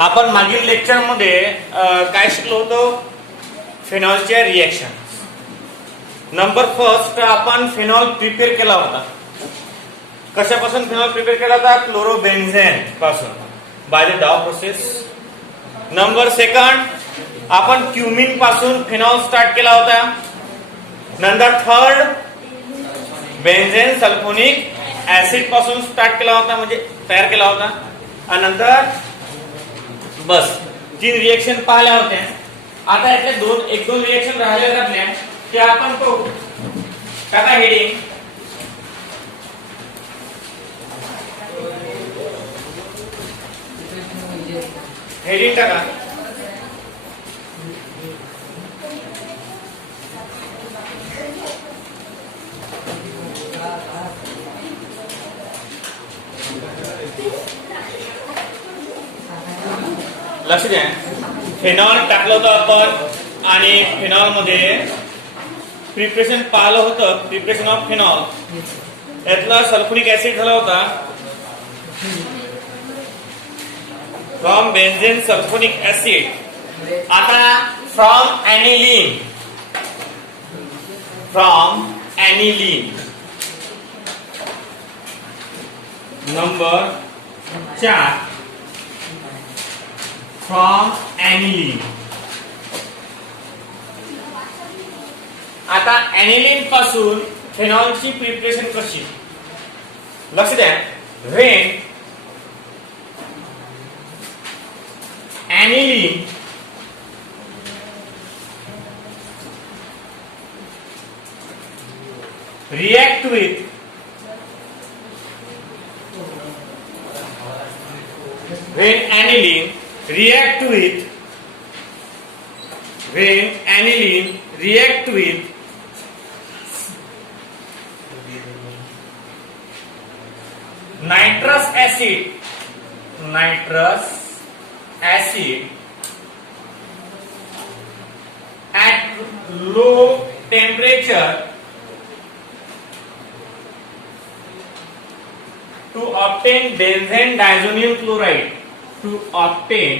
आपण मागील लेक्चरमध्ये काय शिकलो होतो? फिनॉलच्या रिएक्शन. नंबर फर्स्ट आपण फिनॉल प्रिपेअर केला होता. कशापासून फिनॉल प्रिपेअर केला होता? क्लोरोबेन्झेन पासून, बाय द डाव प्रोसेस. नंबर सेकंड आपण क्युमिन पासून फिनॉल स्टार्ट केला होता. नंतर थर्ड बेन्झेन सल्फोनिक ऍसिड पासून स्टार्ट केला होता, म्हणजे तयार केला होता. आणि नंतर बस 3 रिएक्शन पाहिल्या होत्या. आता यातले एक दोन रिएक्शन राहिले आपल्या, ते आपण पाहू. टाका हेडिंग. हेडिंग टाका. लक्ष द्या, फिनॉल टाकलं होतं आपण आणि फिनॉल मध्ये प्रिपरेशन पाहिलं होतं. प्रिपरेशन ऑफ फिनॉल यातला सल्फ्युरिक ऍसिड झाला होता फ्रॉम बेन्झेन सल्फ्युरिक ऍसिड. आता from aniline number 4 from aniline. आता ऍनिलीन पासून फिनॉलची प्रिपरेशन कशी? लक्ष द्या. When aniline react with nitrous acid at low temperature to obtain benzene diazonium chloride. To obtain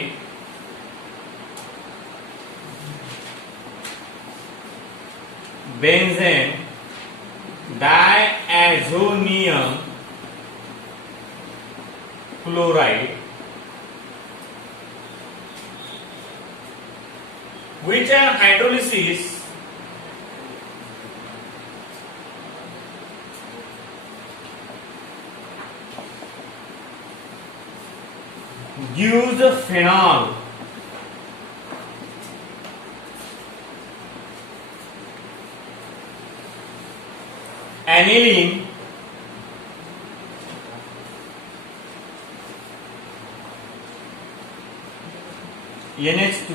benzene diazonium chloride, which are hydrolysis gives phenol. Aniline NH2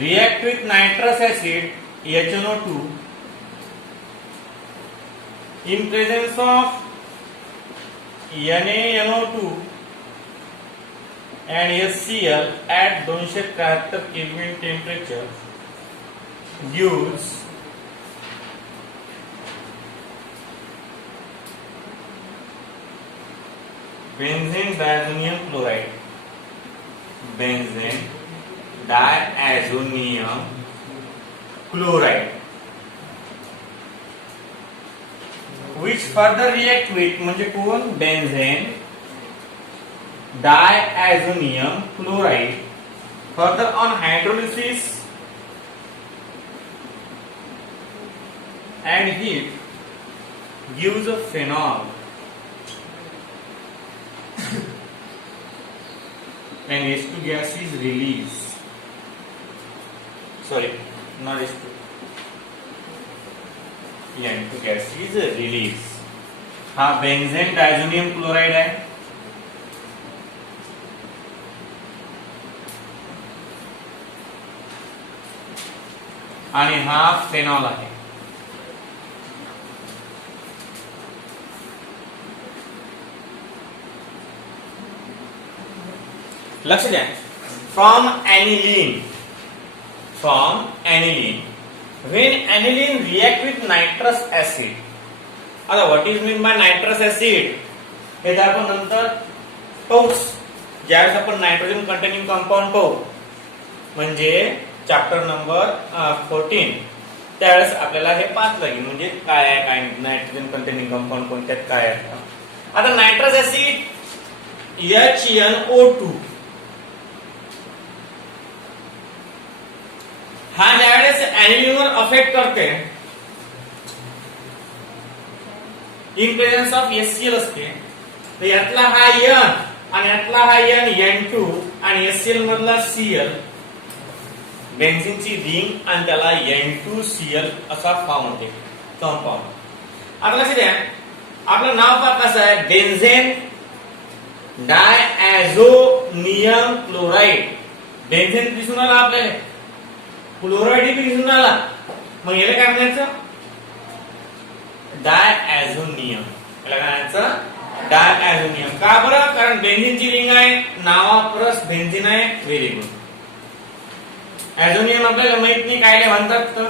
react with nitrous acid HNO2 in presence of NaNO2 and HCl at 273 Kelvin temperature gives benzene diazonium chloride. Benzene diazonium chloride, which further react with म्हणजे कोण? बेन्झेन diazonium chloride. Further on hydrolysis and heat gives a phenol and H2 gas is released. Sorry, not H2. N2 gas is released. हा बेन्झेन diazonium chloride आहे. आणि हा phenol आहे. लक्ष द्या. From aniline when aniline react with nitrous acid. आता what is mean by nitrous acid हे तर आपण नंतर पाहूच, ज्यावेळेस आपण नायट्रोजन कंटेनिंग कंपाऊंड पाहू, म्हणजे चॅप्टर नंबर 14, त्यावेळेस आपल्याला हे पाच लागेल, म्हणजे काय आहे काय नायट्रोजन कंटेनिंग कंपाऊंड कोणत्यात काय आहे. आता नायट्रस ऍसिड HNO2 हा ज्यावेळेस ऍनिलिनवर अफेक्ट करते, इन प्रेझेन्स ऑफ HCl असते, तर यातला हा N आणि यातला हा N2 आणि HCl मधला Cl बेन्झीनची रिंग आणि त्याला N2Cl असा फॉर्म होते कंपाऊंड. आता लक्षात द्या, आपलं नाव पहा कसं आहे, बेन्झेन डायॲझोनियम क्लोराइड. बेन्झेन दिसून आला आपल्याला, क्लोराइड दिसून आला, मग याला काय म्हणायचं, डायॲझोनियम. याला काय म्हणायचं, डायॲझोनियम. का बरं, कारण बेन्झीनची रिंग आहे, नावावरच बेन्झीन आहे. Very good. ॲझोनियम आपल्याला माहित नाही काय म्हणतात, तर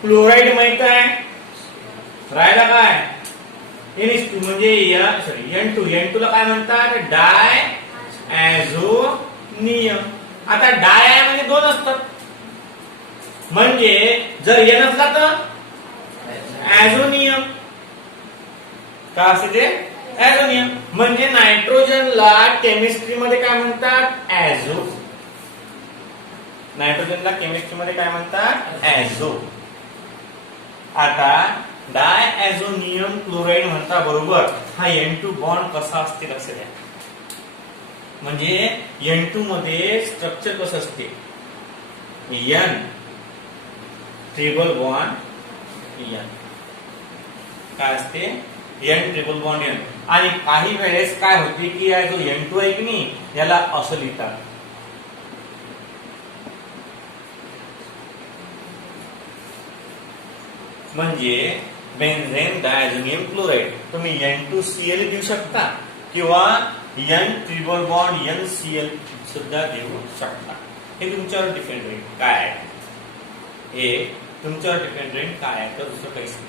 क्लोराइड माहित आहे, राहिला काय NH2 म्हणजे N2 ला काय म्हणतात, डायॲझोनियम. आता डाय म्हणजे दोन असतात, म्हणजे जर N असला तर ॲझोनियम, का असते ते ॲझोनियम. म्हणजे नायट्रोजनला केमिस्ट्री मध्ये काय म्हणतात, ॲझो. नायट्रोजनला केमिस्ट्री मध्ये काय म्हणतात, ॲझो. आता डायॲझोनियम क्लोराइड म्हणता बरोबर हा N2 बॉन्ड कसा असते लक्ष द्या. म्हणजे N2 मध्ये स्ट्रक्चर कसं असते, N ट्रिपल बॉन्ड N काय असते, N ट्रिपल बॉन्ड N. आणि काही वेळेस काय होते की जो N2 आहे की नाही, याला असं लिहितात, म्हणजे बेन्झेन डायॲझोनियम क्लोराइड. तुम्ही N2Cl देऊ शकता किंवा N ट्रिपल बॉन्ड NCl सुद्धा देऊ शकता. हे तुमच्यावर डिपेंड राहील काय आहे, हे तुमच्यावर डिपेंड राहील काय आहे, तर दुसरं काहीच नाही.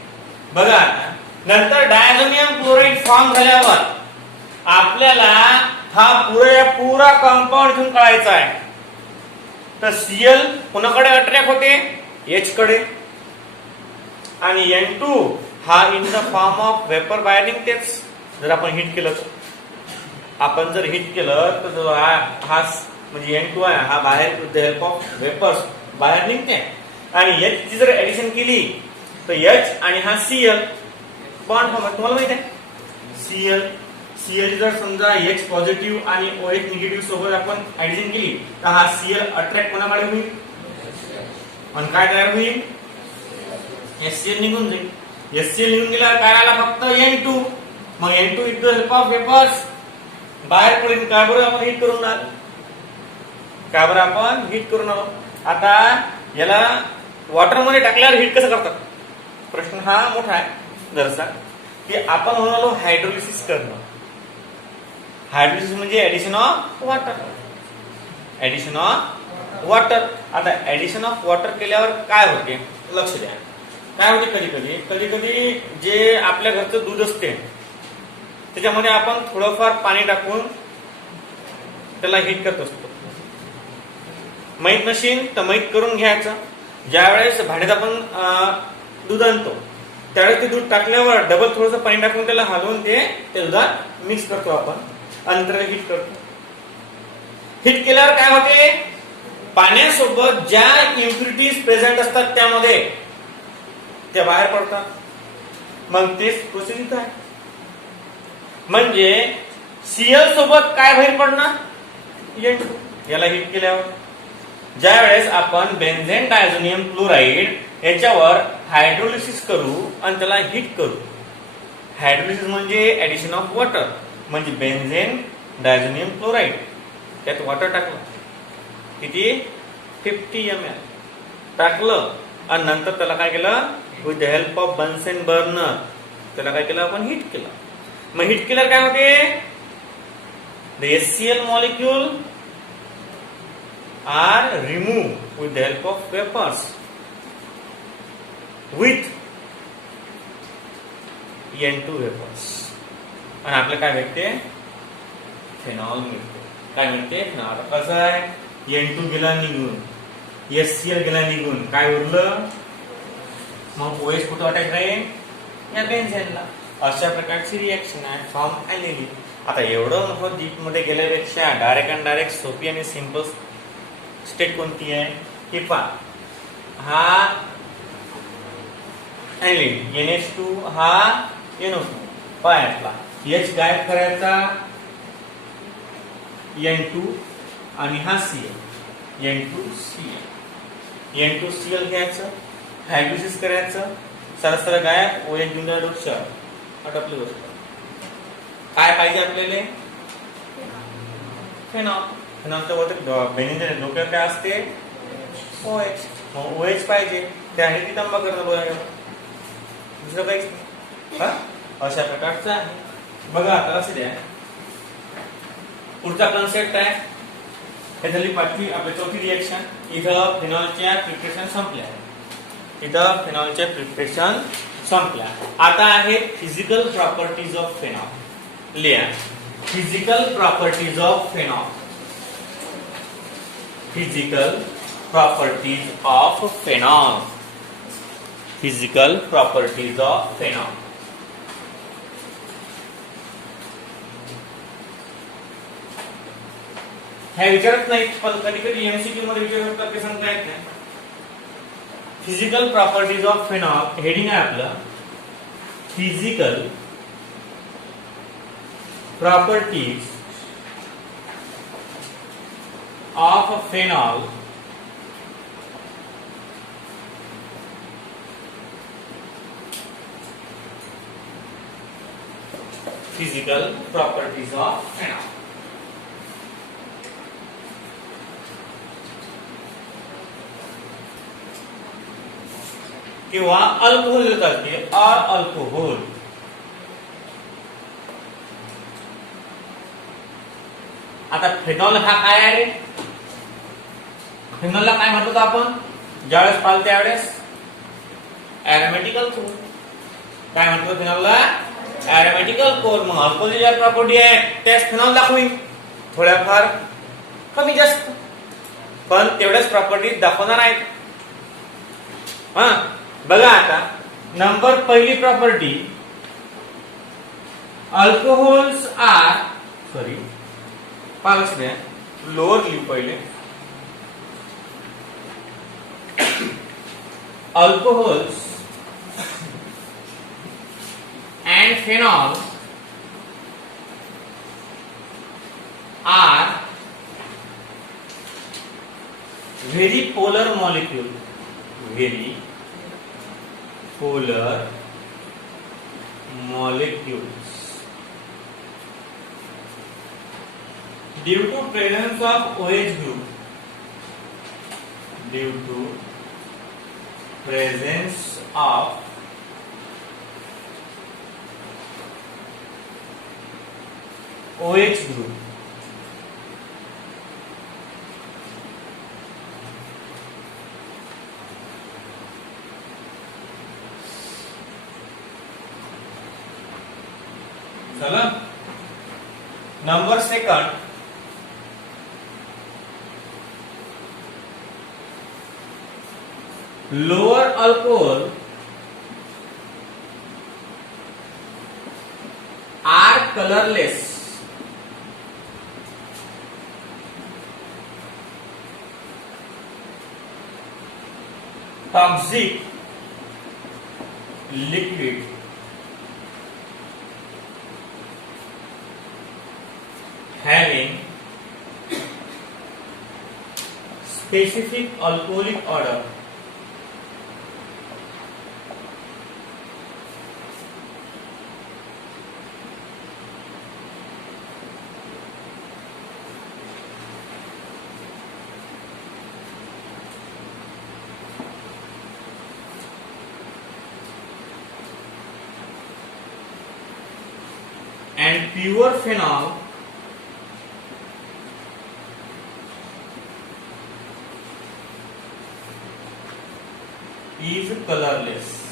बघा आता नंतर डायॲझोनियम क्लोराइड फॉर्म झाल्यावर आपल्याला हा पुरा कंपाऊंड इथून कळायचा आहे. तर Cl कोणाकडे अट्रॅक्ट होते, H कडे, आणि N2 हा in the form of vapour बाहेर निघतेच. जर आपण हिट केलं, आपण जर हिट केलं तर जो हा म्हणजे N2 आहे हा बाहेर with the help of vapours बाहेर निघते. आणि H ची जर ऍडिशन केली तर H आणि हा Cl बॉन्ड फॉर्म. तुम्हाला माहित आहे Cl जर समजा H पॉझिटिव्ह आणि OH निगेटिव्ह सोबत आपण ऍडिशन केली तर हा Cl अट्रॅक्ट कोणाकडे होईल, आणि काय तयार होईल, HCl निघून जाईल. HCl निघून गेला काय आला, फक्त N2. मग N2 with the help of vapours बाहेर पडेल. काय बरं आपण हिट करून आलो, काय बरं आपण हिट करून आलो. आता याला वॉटर मध्ये टाकल्यावर हिट कसं करतात, प्रश्न हा मोठा आहे जरसा, की आपण म्हणालो हायड्रोलिसिस करणं. हायड्रोलिसिस म्हणजे addition of water, addition of water. आता ऍडिशन ऑफ वॉटर केल्यावर काय होते लक्ष द्या, काय होते, कधी कधी जे आपल्या घरचं दूध असते त्याच्यामध्ये आपण थोडंफार पाणी टाकून त्याला हिट करत असतो. माहित नशील तर माहित करून घ्यायचं. ज्या वेळेस भांड्यात आपण दूध आणतो त्यावेळेस ते दूध टाकल्यावर डबल थोडंसं पाणी टाकून त्याला हलवून ते दुधात मिक्स करतो आपण, आणि त्याला हिट करतो. हिट केल्यावर काय होते, पाण्यासोबत ज्या इम्प्युरिटीज प्रेझेंट असतात त्यामध्ये त्या बाहेर पडतात. मग तेच प्रोसेस इथं आहे. म्हणजे Cl सोबत काय बाहेर पडणार, N2. याला हिट केल्यावर ज्या वेळेस आपण बेन्झेन डायॲझोनियम क्लोराइड याच्यावर हायड्रोलिसिस करू आणि त्याला हिट करू. हायड्रोलिसिस म्हणजे ऍडिशन ऑफ वॉटर, म्हणजे बेन्झेन डायॲझोनियम क्लोराइड त्यात वॉटर टाकलं, किती 50 ml टाकलं, आणि नंतर त्याला काय केलं, with the help of Bunsen burner त्याला काय केलं, आपण हिट केलं. मग हिट केल्यावर काय होते, the HCl molecule are remove with the help of vapours. With N2 vapours आणि आपल्याला काय भेटते फेनॉल मिळते. काय मिळते फेनॉल. कसं आहे N2 गेला निघून HCl गेला निघून काय उरलं मग OH कुठं अटॅच राहील या बेन्झेनला. अशा प्रकारची रिएक्शन आहे फॉर्म आलेली. आता एवढं मोठं डीप मध्ये गेल्यापेक्षा डायरेक्ट अँड डायरेक्ट सोपी आणि सिंपल स्टेट कोणती आहे हे पहा. हा NH2 हा NO2 पायातला H गायब करायचा N2 आणि हा Cl N2Cl N2Cl घ्यायचं हायड्रोलिसिस करायचं सरळ गायब OH घेऊन डोक्ष आटपली गोष्ट. काय पाहिजे आपल्याला फेनॉल. फेनॉलच्या वरती बेन्झीन डोक्यात काय असते OH. मग OH पाहिजे त्याने ती तंबा करणं बघा दुसरं काहीच नाही. अशा प्रकारचं आहे. बघा आता असं द्या पुढचा कन्सेप्ट आहे. हे झाली पाचवी आपली चौथी रिएक्शन. इथं फिनॉलच्या प्रिपरेशन संपल्या. इथं फिनॉलच्या प्रिपरेशन संपल्या. आता आहे फिजिकल प्रॉपर्टीज ऑफ फेनॉल. लिहा physical properties of phenol. Physical properties of phenol. Physical properties of phenol. हे विचारत नाही पण कधी कधी एमसीक्यू मध्ये विचारतात ते सांगता येत नाही. Physical properties of phenol heading आहे आपलं physical properties of phenol physical properties of phenol. किंवा अल्कोहोल चालते अल्कोहोल. आता फेनॉल हा काय आहे. फेनॉलला काय म्हणतो आपण ज्यावेळेस पाल त्यावेळेस ॲरोमॅटिकल कोर. काय म्हणतो फेनॉलला ॲरोमॅटिकल कोर. मग अल्कोहोलची ज्या प्रॉपर्टी आहे त्याच फेनॉल दाखवीन थोड्याफार कमी जास्त पण तेवढ्याच प्रॉपर्टी दाखवणार आहेत. हा बघा आता नंबर पहिली प्रॉपर्टी अल्कोहोल्स आर सॉरी पालस द्या लोअर लिहू पहिले. Alcohols and phenol are very polar molecule. Very polar molecules due to presence of OH group. Due to presence of OH group. चला number second lower alcohol are colorless. Toxic liquid having specific alcoholic odor. And pure phenol is colorless.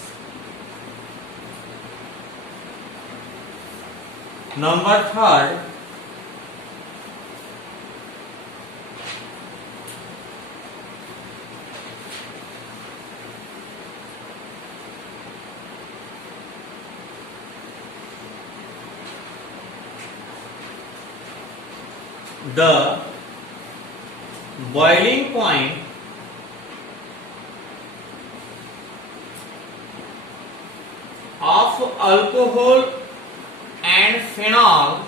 Number third, the boiling point of alcohol and phenol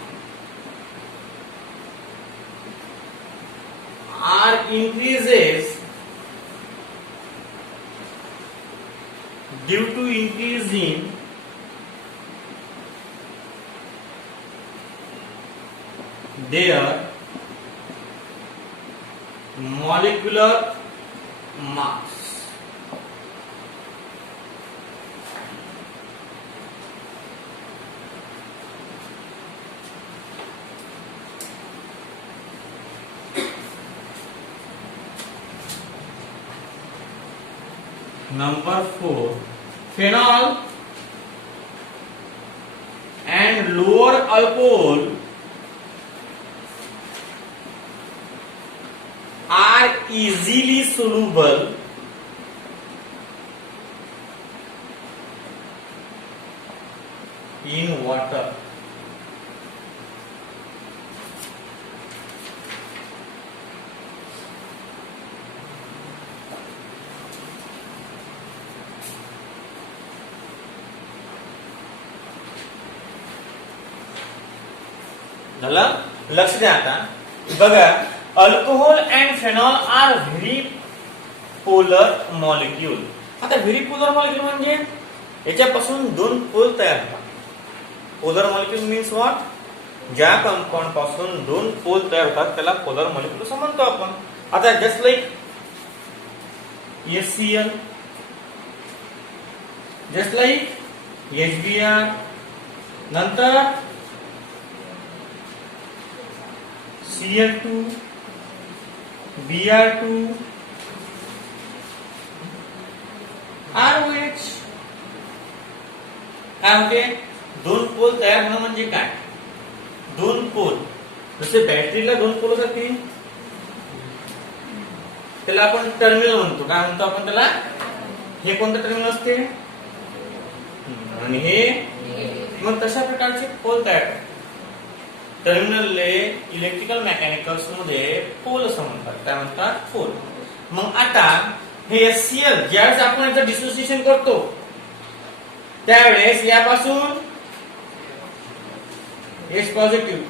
are increases due to increase in their molecular mass. Number 4, phenol and lower alcohol are easily soluble in water. झालं? लक्ष द्या आता. बघा, alcohol and phenol are very polar molecule. आता very polar molecule म्हणजे याच्यापासून दोन pole तयार होतात. Polar molecule means what? ज्या कंपाऊंड पासून दोन पोल तयार होतात त्याला पोलर मॉलिक्यूल असं म्हणतो आपण. आता just like HCl, just like HBr, नंतर Cl2, Br2, ROH. काय होते? दोन पोल तयार होणं म्हणजे काय? दोन पोल, जसे बॅटरीला दोन पोल असतात त्याला आपण टर्मिनल म्हणतो. काय म्हणतो आपण त्याला? हे कोणतं टर्मिनल असते आणि हे, मग तशा प्रकारचे पोल तयार होतात. टर्मिनलले इलेक्ट्रिकल मेकॅनिकल्स मध्ये पोल असं म्हणतात. काय म्हणतात? पोल. मग आता हे HCl ज्यावेळेस आपण याचं डिसोसिएशन करतो त्यावेळेस यापासून H पॉझिटिव्ह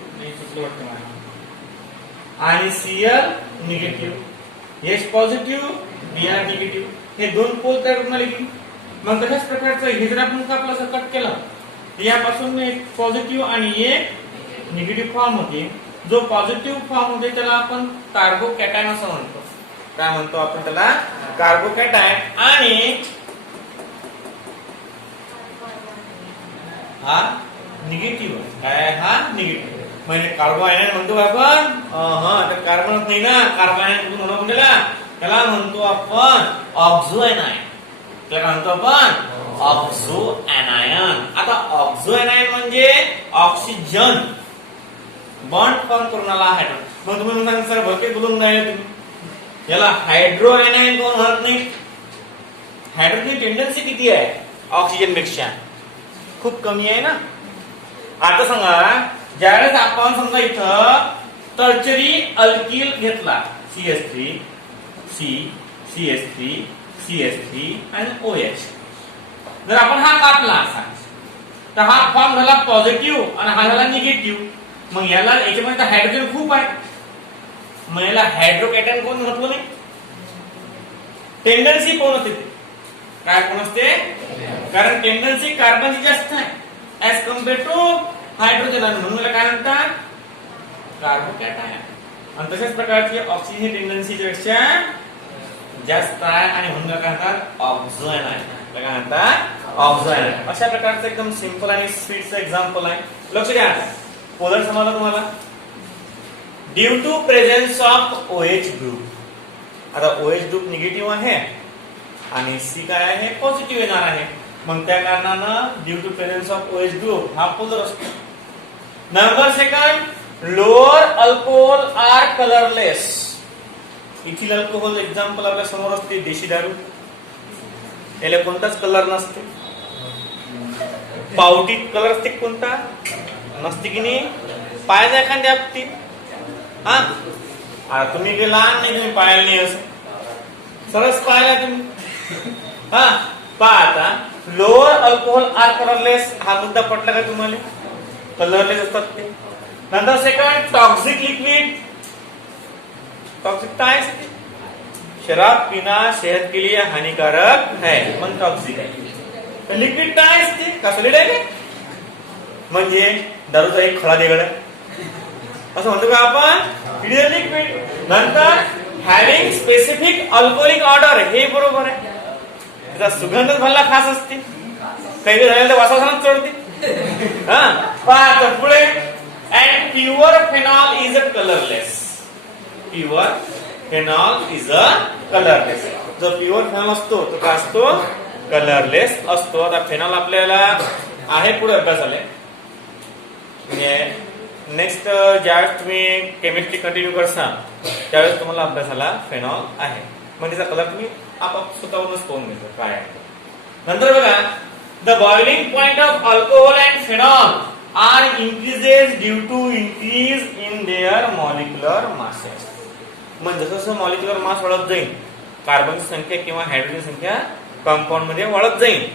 आणि Cl negative, H positive, Br negative, हे दोन पोल तयार होणार की. मग तशाच प्रकारचं हे जर आपण कापलं असं कट केलं तर यापासून एक पॉझिटिव्ह आणि एक निगेटिव्ह फॉर्म होते. जो पॉझिटिव्ह फॉर्म होते त्याला आपण कार्बोकॅटायन असं म्हणतो. काय म्हणतो आपण त्याला? कार्बोकॅटायन. आणि हा निगेटिव्ह. काय? हा निगेटिव्ह. म्हणजे कार्बोआयनायन म्हणतो आपण. तर कार्बन नाही ना, कार्बोआयनायन म्हणतो आपण त्याला म्हणतो आपण ऑक्झो आयनायन. त्याला म्हणतो आपण ऑक्झो आयनायन. आता ऑक्झो आयनायन म्हणजे ऑक्सिजन बॉन्ड फॉर्म करून आला हायड्रोजन. मग तुम्ही म्हणता सर भरके बोलून राहिले तुम्ही, याला हायड्रो आयनायन कोण म्हणत नाही? हायड्रोजन टेंडन्सी किती आहे ऑक्सिजन पेक्षा? खूप कमी आहे ना. आता सांगा, ज्यावेळेस आपण समजा इथं टर्चरी अल्किल घेतला, CH3, C, CH3, CH3 आणि OH, जर आपण हा कापला असा तर हा फॉर्म झाला पॉझिटिव्ह आणि हा झाला निगेटिव्ह. मग याला याच्यामध्ये हायड्रोजन खूप आहे, मग याला हायड्रोकॅटायन कोण म्हटलं नाही? टेंडन्सी कोण असते? काय कोण असते? कारण टेंडन्सी कार्बनची जास्त आहे ऍज कम्पेअर टू हायड्रोजन, म्हणून मला काय म्हणतात? कार्बोकॅटायन. आणि तशाच प्रकारची ऑक्सिजन टेंडन्सी पेक्षा जास्त आहे आणि म्हणून काय म्हणतात? ऑक्झो आयनायन. काय म्हणतात? ऑक्झो आयनायन. अशा प्रकारचं एकदम सिंपल आणि स्वीटचं एक्झाम्पल आहे. लक्ष द्या. पोलर समजला तुम्हाला? Due to presence of OH group. आता OH ग्रुप निगेटिव्ह आहे आणि C काय आहे? पॉझिटिव्ह येणार आहे. मग त्या कारणानं due to presence of OH group हा पोलर असतो. Number second, lower alcohol are colourless. Ethyl alcohol example आपल्या समोर असते, देशी दारू. याला कोणताच कलर नसते. पावटी कलर असते कोणता नसते की नाही. पायाचा एखाद्या बाबतीत हा आता तुम्ही काही लहान नाही, तुम्ही पाहायला नाही असं सरस पाहिला तुम्ही. हा पहा आता, लोअर अल्कोहोल आर कलरलेस हा मुद्दा पटला का तुम्हाला. कलरलेस असतात ते. नंतर सेकंड, टॉक्सिक लिक्विड. टॉक्सिक काय असते. शराब पीना सेहत के लिए हानिकारक है, मग टॉक्सिक आहे. लिक्विड काय असते का सॉलिड आहे का, म्हणजे दारूचा एक खळा वेगळा असं म्हणतो का आपण. It is liquid. नंतर हॅव्हिंग स्पेसिफिक अल्कोहोलिक ऑर्डर, हे बरोबर आहे. त्याचा सुगंधच भल्ला खास असते, काही झालेलं वासासनच चढते. हा पहा पुढे, and pure phenol is a colourless. Pure phenol is a colourless. जो प्युअर फेनॉल असतो तो काय असतो, कलरलेस असतो. आता फेनॉल आपल्याला आहे पुढे अभ्यास आले. नेक्स्ट ज्यावेळेस तुम्ही केमिस्ट्री कंटिन्यू करसाल त्यावेळेस तुम्हाला अभ्यासाला फेनॉल आहे, म्हणजे त्याचा कलर तुम्ही आपाप स्वतःहूनच पाहून घेतो काय आहे. नंतर बघा, the boiling point of alcohol and phenol are increases due to increase in their molecular masses. म्हणजे जसं जसं मॉलिक्युलर मास वाढत जाईल, कार्बनची संख्या किंवा हायड्रोजन संख्या कंपाऊंड मध्ये वाढत जाईल,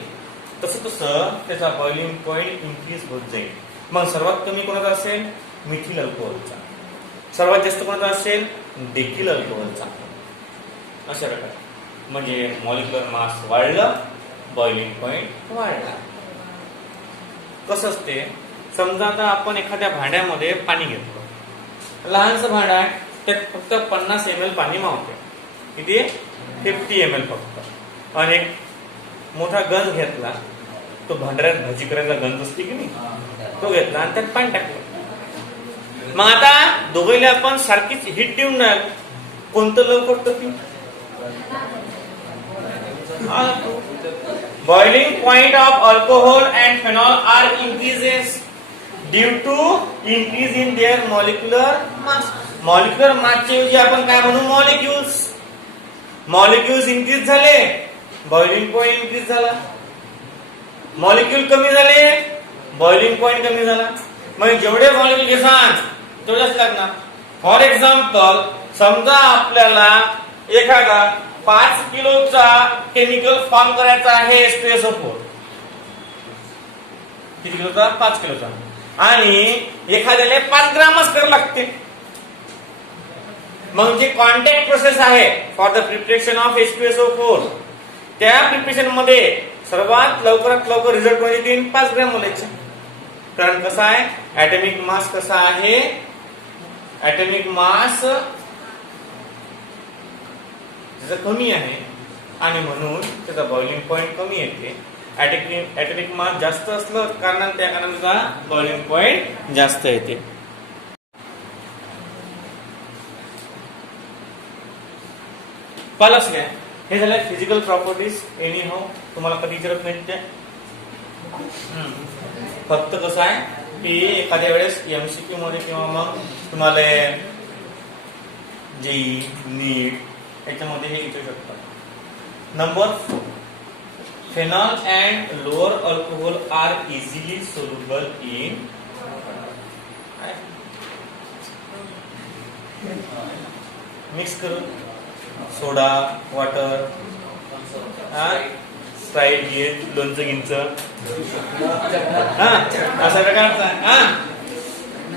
तसं तसं त्याचा बॉइलिंग पॉइंट इन्क्रीज होत जाईल. मग सर्वात कमी कोणाचा असेल, मिथिल अल्कोहोलचा. सर्वात जास्त कोणाचा असेल, डेथिल अल्कोहोलचा. अशा प्रकारे म्हणजे मॉलिक्युलर मास वाढलं, बॉइलिंग पॉइंट वाढला. कसं असते, समजा आता आपण एखाद्या भांड्यामध्ये पाणी घेतलं, लहानसं भांड आहे, त्यात फक्त 50 ml पाणी मावते. किती, 50 ml फक्त. आणि एक मोठा गंज घेतला, तो भांड्यात भाजी करायचा गंज असते की नाही, तो घेतला आणि त्यात पाणी टाकलं. मग आता दोघेला आपण सारखीच हिट देऊन राहिलो, कोणतं लवकर टपी. Boiling point of alcohol and phenol are increases due to increase in their molecular mass. Molecular मासच्या ऐवजी आपण काय म्हणू, मॉलिक्युल्स. मॉलिक्युल्स इन्क्रीज झाले, बॉइलिंग पॉइंट इन्क्रीज झाला. मॉलिक्युल कमी झाले, बॉइलिंग पॉइंट कमी झाला. मग जेवढे मॉलिक्युल घेसान तेवढेच लागणार. फॉर एक्झाम्पल, समजा आपल्याला एखादा 5 किलोचा केमिकल फॉर्म करायचा आहे H2SO4. किती किलोचा, 5 किलोचा. आणि एखाद्याला 5 ग्रामच करावं लागते. मग जे कॉन्टॅक्ट प्रोसेस आहे for the preparation of H2SO4, त्या प्रिपरेशन मध्ये सर्वात लवकरात लवकर रिझल्ट म्हणजे 5 ग्रॅम बोलायचे. कारण कसा आहे, ऍटॉमिक मास कसा आहे, ऍटॉमिक मास त्याचा कमी आहे आणि म्हणून त्याचा बॉइलिंग पॉइंट कमी येते. ऍटॉमिक मास जास्त असलं कारण त्या कारणाचा बॉइलिंग पॉइंट जास्त येते. पालस काय, हे झालं फिजिकल प्रॉपर्टीज. एनी हाऊ तुम्हाला कधी विचारत नाही ते. फक्त कसं आहे की एखाद्या वेळेस MCQ मध्ये किंवा मग तुम्हाला जेई नीट याच्यामध्ये हे विचारू शकतात. Number 4, phenol and lower alcohol are easily soluble in mix करून सोडा, वॉटर, स्प्राईट घे, लोणचं गिंच, अशा प्रकारचा.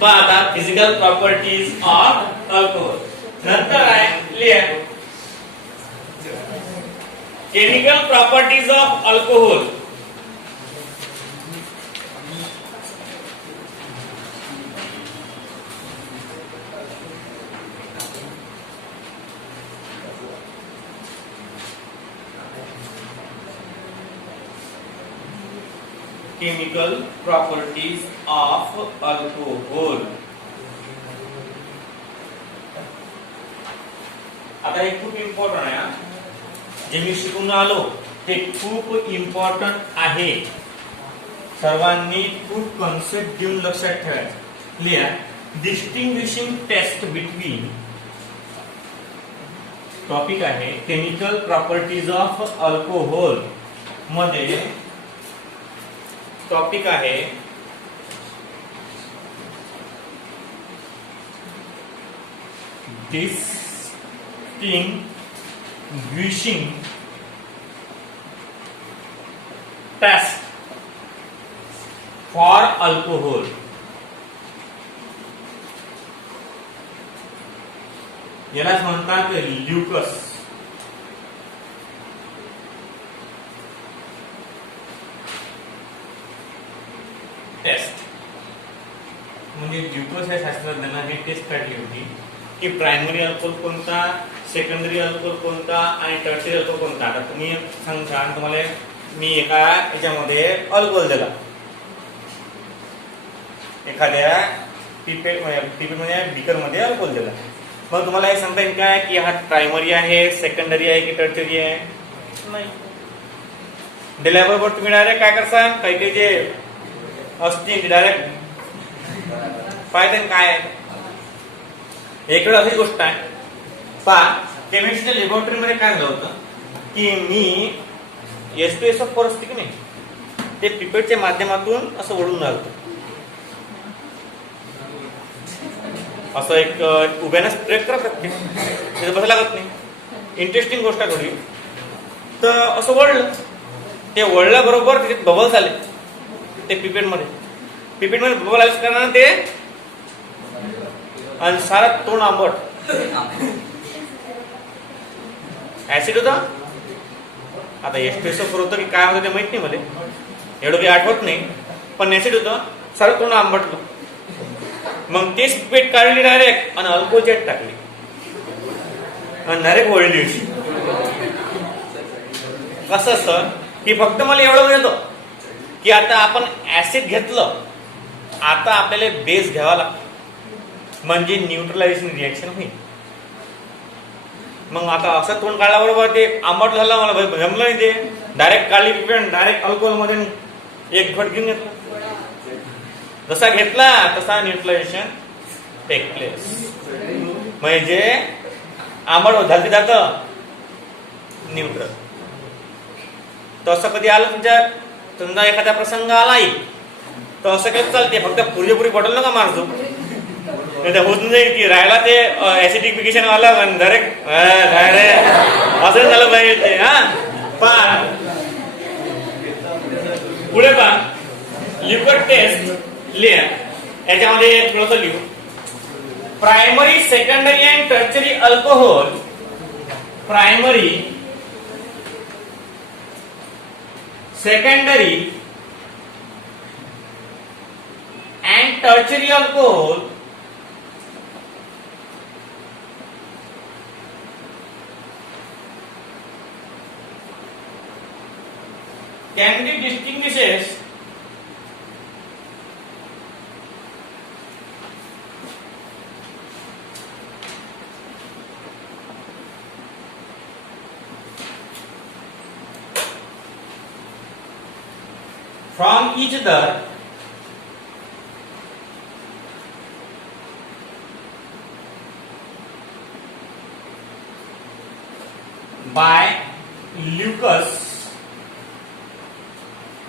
आता फिजिकल प्रॉपर्टीज ऑफ अल्कोहोल. नंतर आहे लिहा chemical properties of alcohol. Chemical properties of alcohol. आता हे खूप इम्पॉर्टंट आहे. जे मी शिकून आलो ते खूप इम्पॉर्टंट आहे. सर्वांनी खूप कॉन्सेप्ट घेऊन लक्षात ठेवायचं. लिहा डिस्टिंग्विशिंग टेस्ट बिटवीन टॉपिक आहे केमिकल प्रॉपर्टीज ऑफ अल्कोहोल मध्ये टॉपिक आहे डिस्टिंग्विशिंग टेस्ट फॉर अल्कोहोल. यालाच म्हणतात ल्युकस. टेस्ट म्हणजे ल्युकस या शास्त्रज्ञांना हे टेस्ट काढली होती की प्रायमरी अल्कोहोल कोणता, सेकंडरी अल्कोहोल कोणता आणि टर्शरी अल्कोहोल कोणता. आता तुम्ही सांगा, तुम्हाला मी एका याच्यामध्ये अल्कोहोल दिला, एखाद्या पिपेटमध्ये बिकर मध्ये अल्कोहोल दिला, मग तुम्हाला हे सांगता येईल काय की हा प्रायमरी आहे, सेकंडरी आहे की टर्शरी आहे? नाही. दिल्याबरोबर तुम्ही डायरेक्ट काय करता, काही काही जे असतील डायरेक्ट पाहते काय आहे. एक वेळ अशी गोष्ट आहे पहा, केमिस्ट्री लॅबोरेटरी मध्ये काय झालं होतं की मी H2SO4 असते की नाही, ते पिपेटच्या माध्यमातून असं ओढून राहतं, असं एक उभ्यानं स्प्रे करत असते, त्याचं बसायला लागत नाही. इंटरेस्टिंग गोष्ट आहे थोडी. तर असं वळलं, ते वळल्याबरोबर त्याच्यात बबल्स आले ते पिपेटमध्ये बबल आल्याच कारणाने ते आणि सारा तोंड आंबट ऍसिड होता. आता H2SO4 होतं की काय होतं ते माहित नाही मला, एवढं काही आठवत नाही, पण ऍसिड होतं, सारं तोंड आंबटलं. मग तेच पिपेट काढली डायरेक्ट आणि अल्कोहोल जेट टाकली आणि डायरेक्ट वळली. कसं असतं की फक्त मला एवढं मिळतं की आता आपण ऍसिड घेतलं, आता आपल्याला बेस घ्यावा लागतो म्हणजे न्यूट्रलायझेशन रिएक्शन होईल. मग आता असं तोंड काढल्याबरोबर ते आंबट झालं, मला जमलं नाही, ते डायरेक्ट काढली पिपेट, डायरेक्ट अल्कोहोल मध्ये एक घट घेऊन घेतला. जसा घेतला तसा न्यूट्रलायझेशन टेक प्लेस, म्हणजे आंबट झालं जातं न्यूट्रल. तसं कधी आलं तुमच्या, समजा एखादा प्रसंग आलाय तर असं काही चालते, फक्त पुरेपुरी बॉटल नका मारतो, होत जाईल की राहायला ते ऍसिडिफिकेशन आलं आणि डायरेक्ट असं झालं पाहिजे. हा पहा पुढे पहा, लिक्विड टेस्ट लिहा, याच्यामध्ये थोडंसं लिहू. Primary, secondary and tertiary alcohol, primary, secondary and tertiary alcohol can be distinguishes from each other by Lucas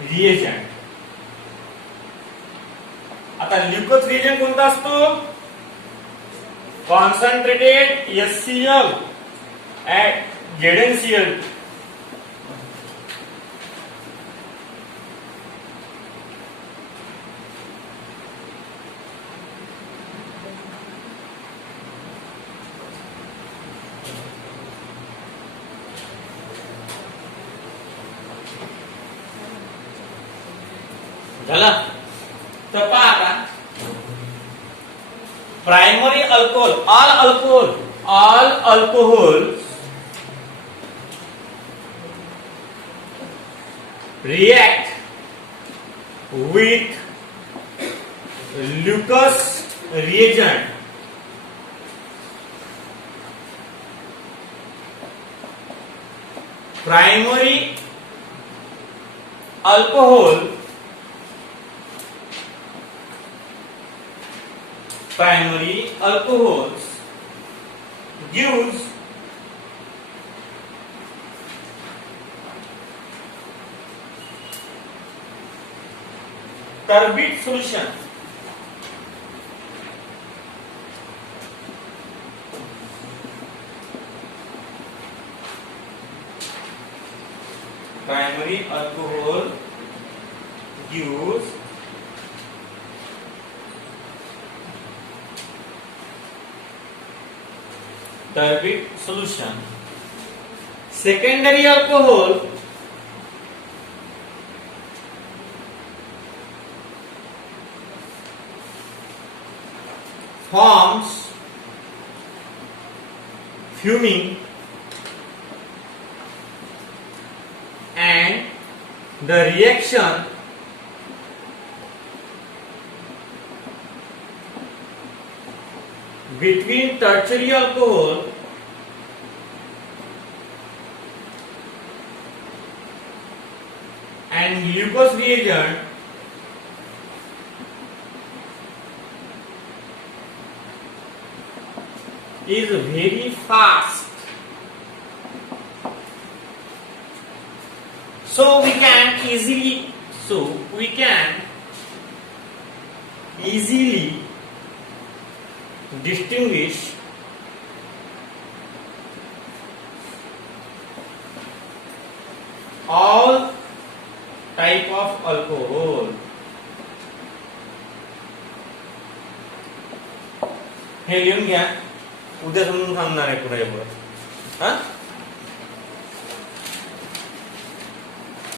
reagent. आता ल्युकस रिएजंट कोणता असतो? Concentrated HCl at ZnCl. झाला. तर पहा आता, primary alcohol, all alcohol react with Lucas reagent. Primary alcohol primary alcohols gives turbid solution. Primary alcohol gives turbid solution. Secondary alcohol forms fuming and the reaction between tertiary alcohol and glucose reagent is very fast. So we can easily distinguish all type of alcohol. हे लिहून घ्या, उद्या समजून सांगणार आहे पुढे.